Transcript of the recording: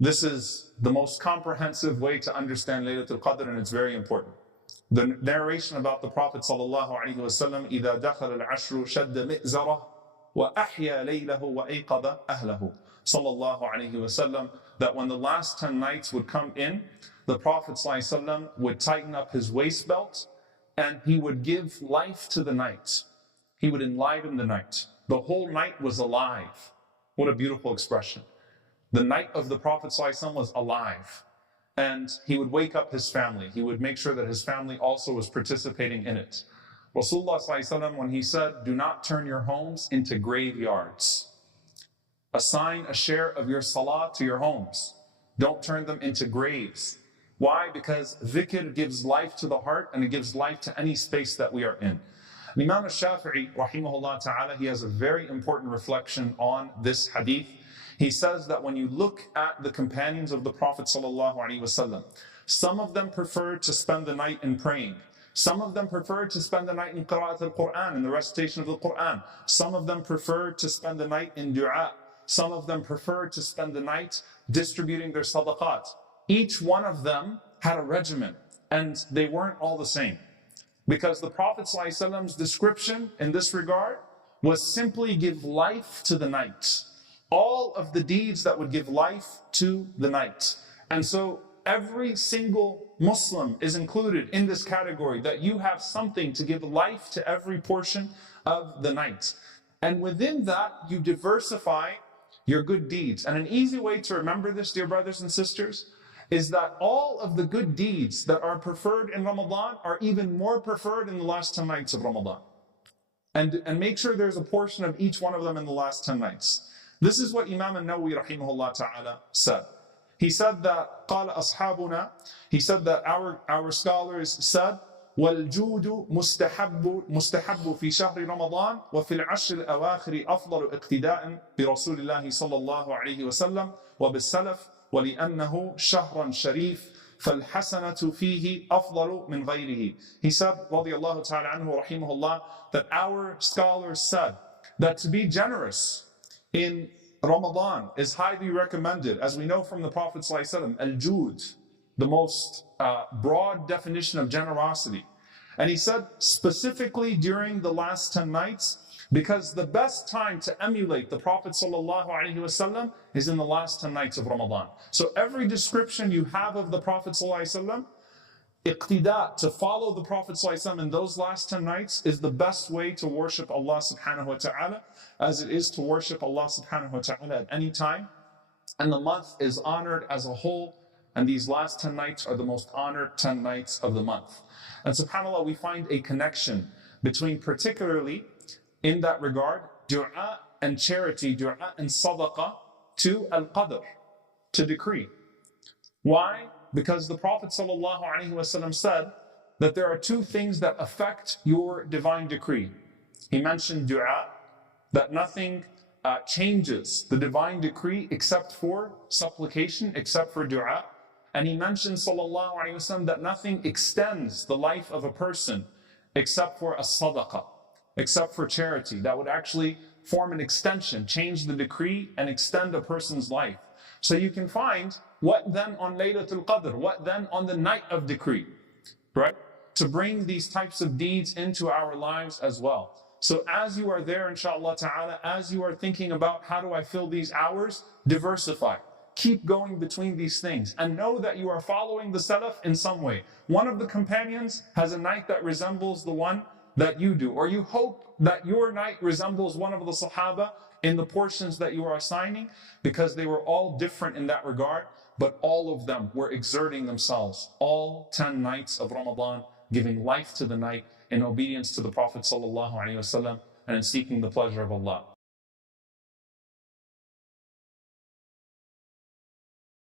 This is the most comprehensive way to understand Laylatul Qadr, and it's very important. The narration about the Prophet sallallahu alaihi wasallam, إِذَا دَخَلَ الْعَشْرُ شَدَّ مِئْزَرَهُ وَأَحْيَا لَيْلَهُ وَأَيْقَظَ أَهْلَهُ sallallahu alaihi wasallam, that when the last 10 nights would come in, the Prophet ﷺ would tighten up his waist belt and he would give life to the night. He would enliven the night. The whole night was alive. What a beautiful expression. The night of the Prophet ﷺ was alive. And he would wake up his family. He would make sure that his family also was participating in it. Rasulullah ﷺ, when he said, do not turn your homes into graveyards. Assign a share of your salah to your homes. Don't turn them into graves. Why? Because dhikr gives life to the heart and it gives life to any space that we are in. Imam al-Shafi'i, rahimahullah ta'ala, he has a very important reflection on this hadith. He says that when you look at the companions of the Prophet sallallahu alaihi wasallam, some of them preferred to spend the night in praying. Some of them preferred to spend the night in qira'at al-Quran, in the recitation of the Quran. Some of them preferred to spend the night in dua. Some of them preferred to spend the night distributing their sadaqat. Each one of them had a regimen, and they weren't all the same. Because the Prophet ﷺ's description in this regard was simply give life to the night. All of the deeds that would give life to the night. And so every single Muslim is included in this category, that you have something to give life to every portion of the night. And within that, you diversify your good deeds. And an easy way to remember this, dear brothers and sisters, is that all of the good deeds that are preferred in Ramadan are even more preferred in the last 10 nights of Ramadan. And make sure there's a portion of each one of them in the last 10 nights. This is what Imam al-Nawawi rahimahullah ta'ala said. He said that قال أصحابنا, he said that our scholars said, والجود مستحب في شهر رمضان وفي العشر الأواخر أفضل اقتداء برسول الله صلى الله عليه وسلم وبالسلف ولأنه شهر شريف فالحسنة فيه أفضل من غيره. He said, رضي الله تعالى عنه رحمه الله, that our scholars said that to be generous in Ramadan is highly recommended, as we know from the Prophet ﷺ, al-Jud, the most broad definition of generosity. And he said specifically during the last 10 nights, because the best time to emulate the Prophet ﷺ is in the last 10 nights of Ramadan. So every description you have of the Prophet ﷺ, iqtida, to follow the Prophet ﷺ in those last 10 nights, is the best way to worship Allah subhanahu wa ta'ala, as it is to worship Allah subhanahu wa ta'ala at any time. And the month is honored as a whole, and these last 10 nights are the most honored 10 nights of the month. And subhanAllah, we find a connection between, particularly in that regard, dua and charity, dua and sadaqah, to al-qadr, to decree. Why? Because the Prophet ﷺ said that there are two things that affect your divine decree. He mentioned dua, that nothing changes the divine decree except for supplication, except for dua. And he mentioned ﷺ that nothing extends the life of a person except for a sadaqah, except for charity. That would actually form an extension, change the decree and extend a person's life. So you can find, what then on Laylatul Qadr? What then on the night of decree? Right? To bring these types of deeds into our lives as well. So as you are there, inshallah ta'ala, as you are thinking about how do I fill these hours, diversify. Keep going between these things and know that you are following the Salaf in some way. One of the companions has a night that resembles the one that you do, or you hope that your night resembles one of the Sahaba in the portions that you are assigning, because they were all different in that regard, but all of them were exerting themselves, all 10 nights of Ramadan, giving life to the night in obedience to the Prophet ﷺ and in seeking the pleasure of Allah.